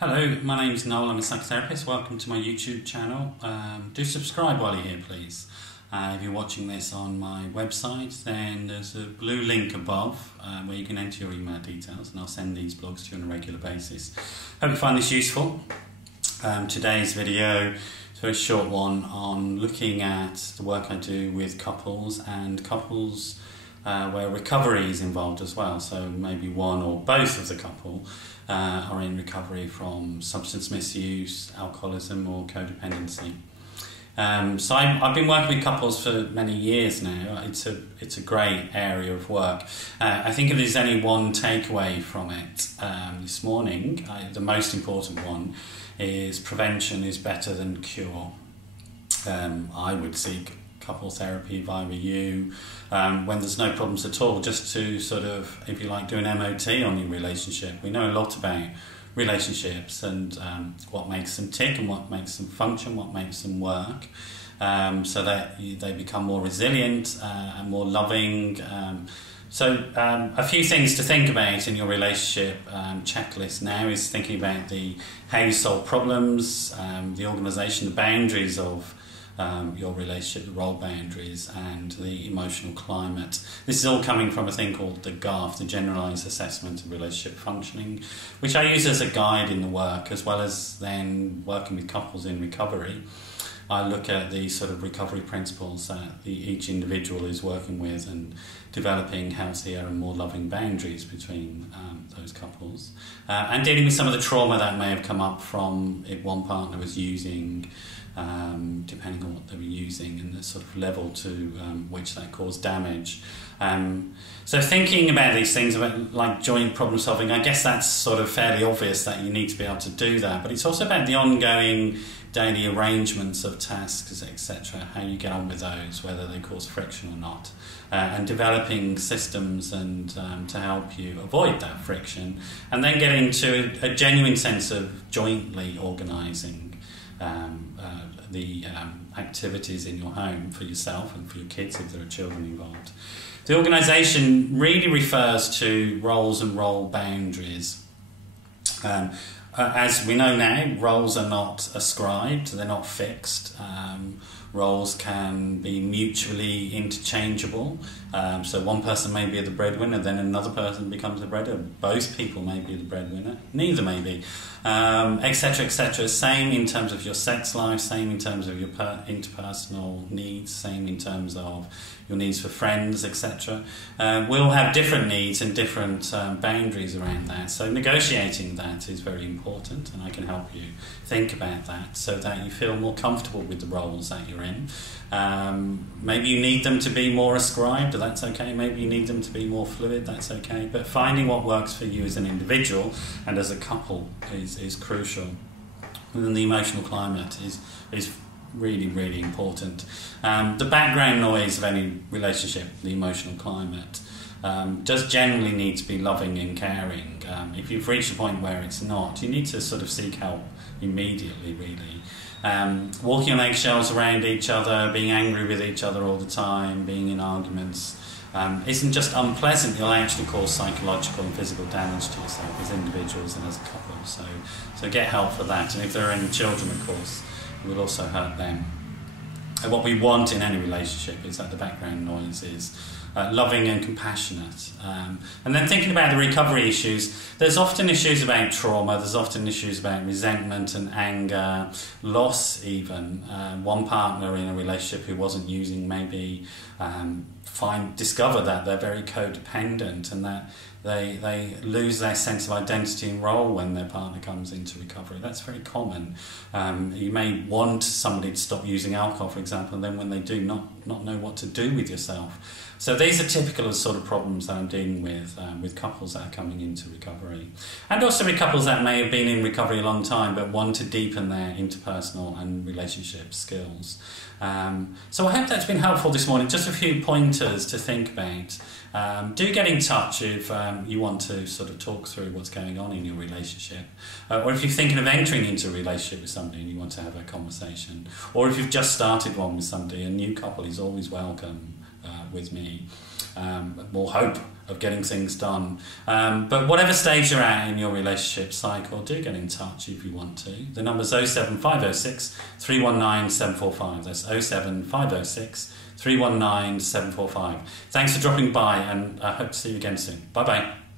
Hello, my name's Noel, I'm a psychotherapist. Welcome to my YouTube channel. Do subscribe while you're here, please. If you're watching this on my website, then there's a blue link above where you can enter your email details, and I'll send these blogs to you on a regular basis. Hope you find this useful. Today's video is a very short one on looking at the work I do with couples and couples where recovery is involved as well. So maybe one or both of the couple are in recovery from substance misuse, alcoholism or codependency. So I've been working with couples for many years now. It's a great area of work. I think if there's only one takeaway from it this morning, the most important one is prevention is better than cure. I would seek couple therapy if I were you, when there's no problems at all, just to sort of, if you like, do an MOT on your relationship. We know a lot about relationships and what makes them tick and what makes them function, what makes them work, so that they become more resilient and more loving. So a few things to think about in your relationship checklist now is thinking about how you solve problems, the organisation, the boundaries of your relationship, the role boundaries and the emotional climate. This is all coming from a thing called the GAF, the Generalised Assessment of Relationship Functioning, which I use as a guide in the work, as well as then working with couples in recovery. I look at the sort of recovery principles that each individual is working with and developing healthier and more loving boundaries between those couples, and dealing with some of the trauma that may have come up from if one partner was using, depending on what they were using and the sort of level to which that caused damage. So thinking about these things, about like joint problem solving, I guess that's sort of fairly obvious that you need to be able to do that, but it's also about the ongoing daily arrangements of tasks, etc., how you get on with those, whether they cause friction or not, and developing systems and to help you avoid that friction, and then get into a genuine sense of jointly organising the activities in your home for yourself and for your kids if there are children involved. The organisation really refers to roles and role boundaries. As we know now, roles are not ascribed, they're not fixed. Roles can be mutually interchangeable. So one person may be the breadwinner, then another person becomes the breadwinner. Both people may be the breadwinner, neither may be, etc., etc. Same in terms of your sex life, same in terms of your interpersonal needs, same in terms of your needs for friends, etc. We'll have different needs and different boundaries around that. So negotiating that is very important, and I can help you think about that so that you feel more comfortable with the roles that you're in. Maybe you need them to be more ascribed, that's okay. Maybe you need them to be more fluid, that's okay. But finding what works for you as an individual and as a couple is crucial. And then the emotional climate is really, really important. The background noise of any relationship, the emotional climate, does generally need to be loving and caring. If you've reached a point where it's not, you need to sort of seek help immediately, really. Walking on eggshells around each other, being angry with each other all the time, being in arguments, isn't just unpleasant, you'll actually cause psychological and physical damage to yourself as individuals and as a couple. So get help for that. And if there are any children, of course, it will also hurt them. And what we want in any relationship is that the background noise is loving and compassionate. And then thinking about the recovery issues, there's often issues about trauma, there's often issues about resentment and anger, loss even. One partner in a relationship who wasn't using maybe discover that they're very codependent and that they lose their sense of identity and role when their partner comes into recovery. That's very common. You may want somebody to stop using alcohol, for example, and then when they do, not know what to do with yourself. So these are typical of sort of problems that I'm dealing with couples that are coming into recovery. And also with couples that may have been in recovery a long time but want to deepen their interpersonal and relationship skills. So I hope that's been helpful this morning. Just a few pointers to think about. Do get in touch if you want to sort of talk through what's going on in your relationship, or if you're thinking of entering into a relationship with somebody and you want to have a conversation, or if you've just started one with somebody. A new couple is always welcome with me. more hope of getting things done. But whatever stage you're at in your relationship cycle, do get in touch if you want to. The number's 07506 319 745. That's 07506 319 745. Thanks for dropping by, and I hope to see you again soon. Bye bye.